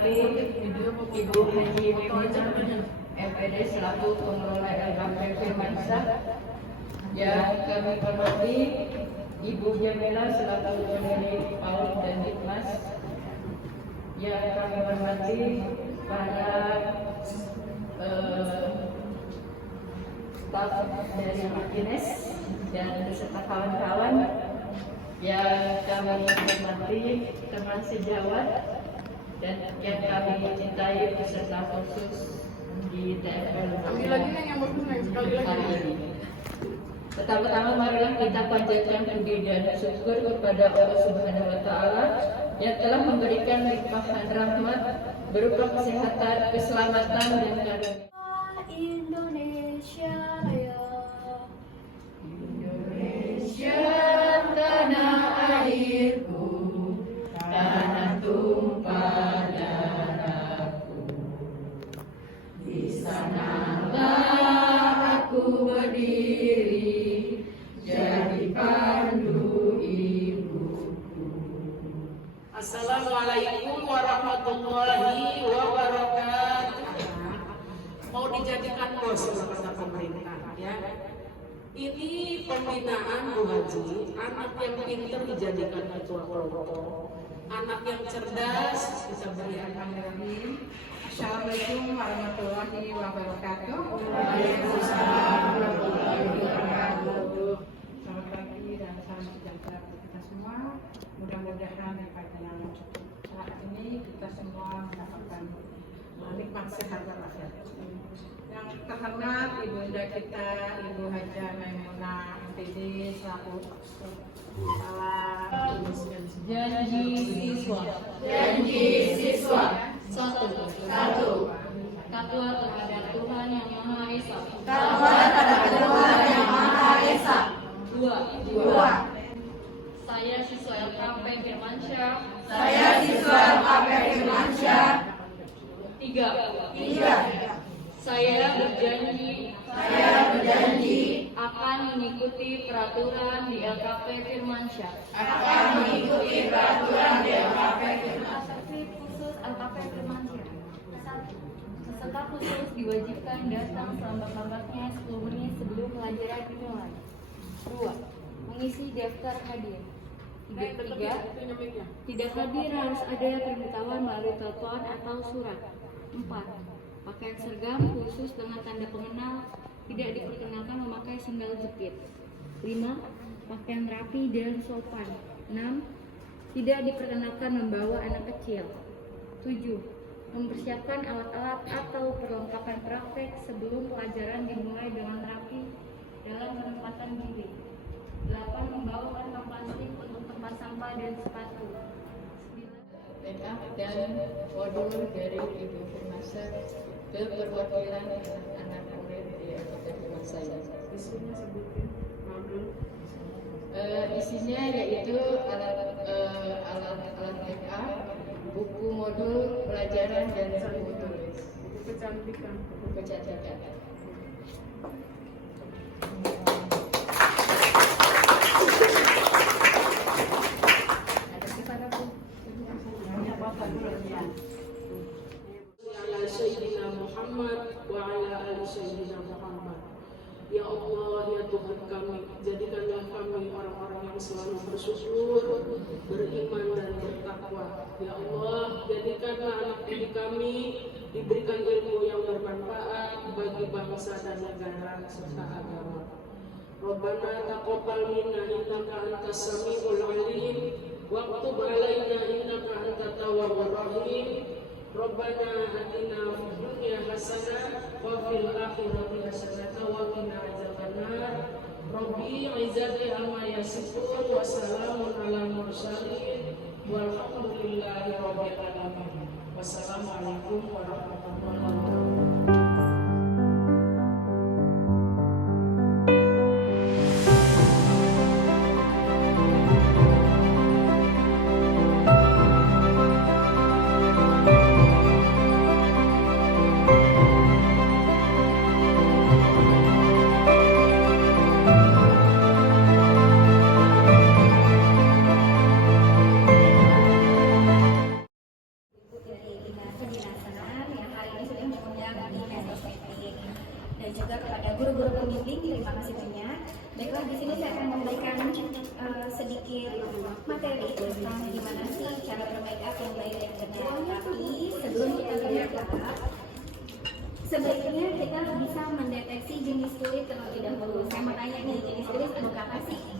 hormati Ibu Haji Maimunah MPD selaku pengelola LKP Firmansyah, yang kami hormati Ibu Jamila selaku pemilik PAUD dan Dikmas, yang kami hormati para staf dari Dinas dan beserta kawan-kawan, yang kami hormati teman sejawat dan yang kami cintai peserta khusus di TFL hari ini. Pertama-tama marilah kita panjatkan puji dan syukur kepada Allah Subhanahu wa Ta'ala yang telah memberikan limpahan rahmat berupa kesehatan, keselamatan dan karunia. Indonesia Raya, Indonesia tanah airku, tanah tumpah darahku. Di sanalah aku berdiri, jadi pandu ibuku. Assalamualaikum warahmatullahi wabarakatuh. Mau dijadikan bos kata pemerintah ya. Ini pembinaan Bu Haji, anak yang pintar dijadikan ketua kelompok, anak yang cerdas bisa beri amin. Assalamualaikum warahmatullahi wabarakatuh. Waalaikumsalam warahmatullahi wabarakatuh. Selamat pagi dan salam sejahtera untuk kita semua. Mudah-mudahan pada saat ini kita semua mendapatkan nikmat sehat walafiat. Yang terhormat Ibunda kita, Ibu Haja Maimunah MPD selaku Janji siswa. janji siswa. Satu. Takwa terhadap Tuhan Yang Maha Esa. Takwa terhadap Tuhan Yang Maha Esa. Dua. Saya siswa LKP Firmansyah. Saya siswa LKP Firmansyah. Tiga. Saya berjanji akan mengikuti peraturan di LKP Firmansyah. Khusus LKP Firmansyah. 1. Peserta khusus diwajibkan datang selambat-lambatnya 10 menit sebelum pelajaran dimulai. 2. Mengisi daftar hadir. 3. Tidak hadir harus ada pemberitahuan melalui telepon atau surat. 4. Pakaian seragam khusus dengan tanda pengenal, tidak diperkenalkan memakai sendal jepit. 5. Pakaian rapi dan sopan. 6. Tidak diperkenalkan membawa anak kecil. 7. Mempersiapkan alat-alat atau perlengkapan praktek sebelum pelajaran dimulai dengan rapi dalam penempatan diri. 8. Membawa kantong plastik untuk tempat sampah dan sepatu. 9. PA dan modul dari Ibu Firmansyah ke perwakilan anak murid di LKP Firmansyah. Isinya yaitu alat PA, buku modul pelajaran dan buku tulis. Buku kecantikan. Ala Sayyidina Muhammad wa ala ali Sayyidina Muhammad. Ya Allah, ya Tuhan kami, jadikanlah kami orang-orang yang selalu bersyukur, beriman dan bertakwa. Ya Allah, jadikanlah anak didik kami diberikan ilmu yang bermanfaat bagi bangsa dan negara serta agama. Rabbana taqabbal minna innaka antas samiul alim wa tub alaina innaka antat tawwabur rahim. Rabbana atina fid dunya hasanah wa fil akhirati hasanah wa qina adzabannar. Rabbi izzati amma yasifun wa salamun alal mursalin walhamdulillahi rabbil alamin. Wassalamualaikum warahmatullahi wabarakatuh. cara bermakeup yang baik dan benar. Tapi sebelum kita bermakeup, sebaiknya kita bisa mendeteksi jenis kulit terlebih dahulu. Saya mau tanya nih, jenis kulit ada berapa sih?